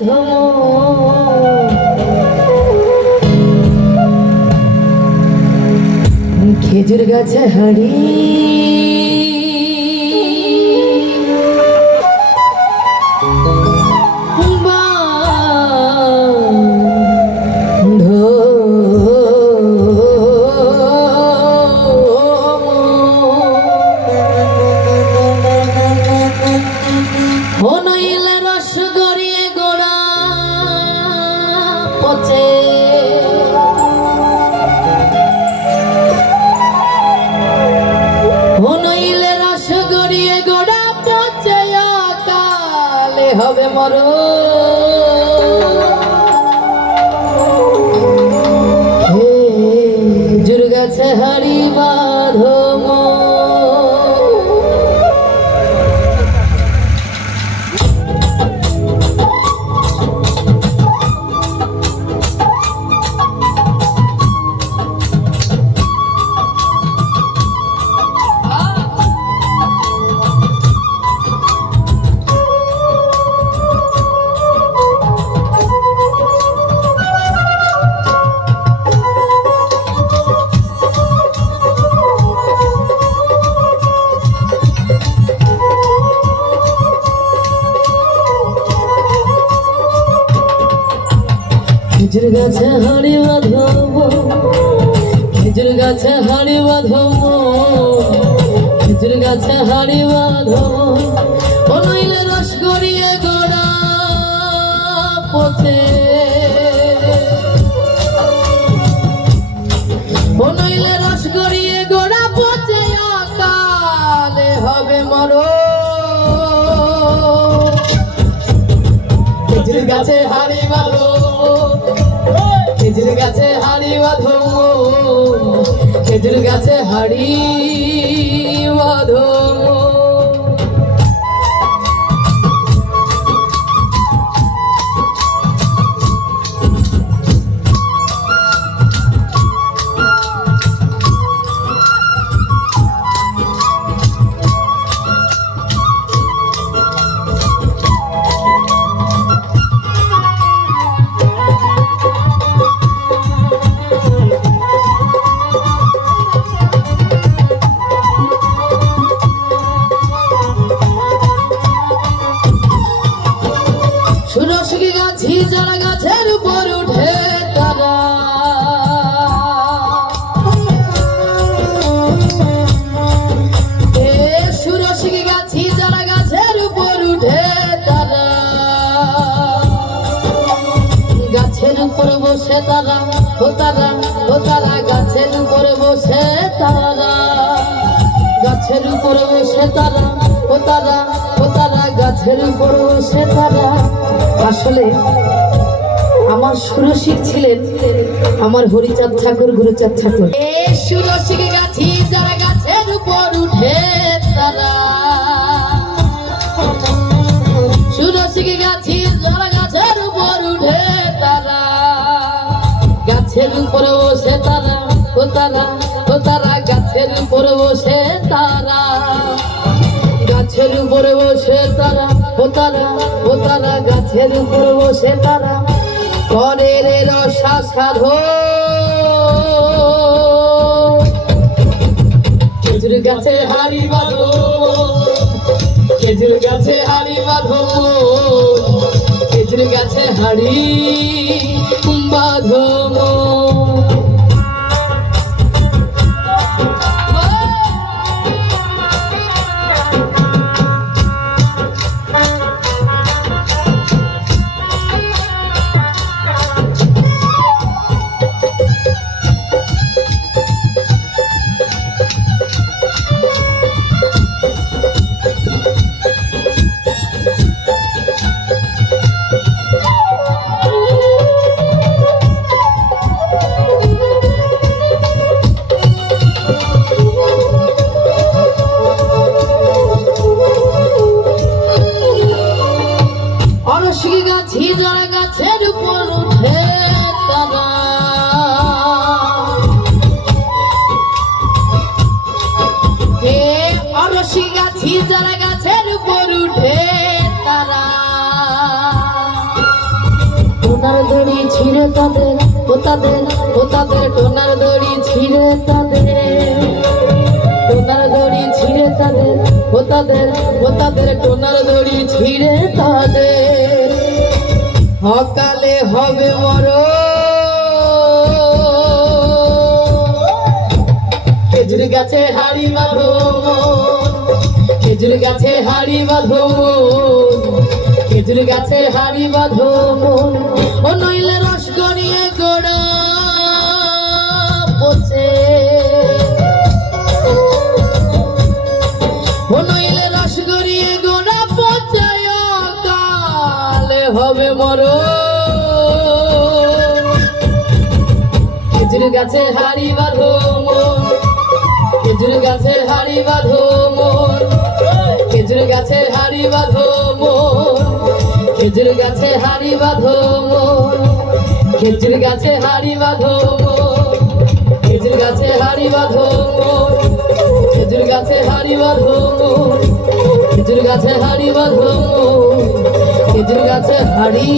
বাঁধো খেজুর গাছে হাড়ি হবে মরো খেজুর গাছে হাড়ি বাঁধো খেজুর গাছে হাড়ি বাঁধো খেজুর গাছে হাড়ি বাঁধো খেজুর গাছে হাড়ি বাঁধো ও নইলে রস গড়িয়ে গোড়া পথে ও নইলে রস গড়িয়ে গোড়া পথে অকালে হবে মরো খেজুর গাছে হাড়ি বাঁধো খেজুর গাছে হাড়ি বাঁধো খেজুর গাছে হাড়ি বাঁধো সুরসিকি গাছি যারা গাছের উপর উঠে তারা সুরসিকি গাছি যারা গাছের উপর উঠে তারা গাছের উপর বসে তারা ও তারা ও তারা গাছের উপর বসে তারা গাছের উপর বসে তারা ও তারা ও তারা গাছের উপর বসে তারা আসলে আমার সুরসিক ছিলেন আমার হরিচাঁদ ঠাকুর গুরুচাঁদ ঠাকুর সুরসিক গাছি যারা গাছের উপর উঠে তারা সুরসিক গাছি যারা গাছের উপর উঠে তারা গাছের উপর বসে তারা ও তারা ও তারা গাছের উপর বসে তারা গাছের উপরে বসে তারা ও তারা ও তারা গাছের উপর বসে তারা করে রে রসা সাধো খেজুর গাছে হাড়ি বাঁধো খেজুর গাছে হাড়ি বাঁধো খেজুর গাছে হাড়ি বাঁধো গাছের উপর উঠে তারা অরসি গাছি যারা গাছের উপর উঠে তারা ছিঁড়ে তাদের ও তাদের ও তাদের টোনার দড়ি ছিঁড়ে তাদের টোনার দড়ি ছিঁড়ে তাদের ও তাদের ও তাদের টোনার দড়ি ছিঁড়ে তাদের অকালে হবে খেজুর গাছে হাড়ি বাঁধো খেজুর গাছে হাড়ি বাঁধো খেজুর গাছে হাড়ি বাঁধো ও নইলে রস গড়িয়ে গোড়া পচে ও নইলে রস গড়িয়ে গোড়া পচে অকালে হবে খেজুর গাছে হাড়ি বাঁধো খেজুর গাছে হাড়ি বাঁধো খেজুর গাছে হাড়ি বাঁধো খেজুর গাছে হাড়ি বাঁধো খেজুর গাছে হাড়ি বাঁধো খেজুর গাছে হাড়ি বাঁধো খেজুর গাছে হাড়ি বাঁধো খেজুর গাছে হাড়ি বাঁধো খেজুর গাছে হাড়ি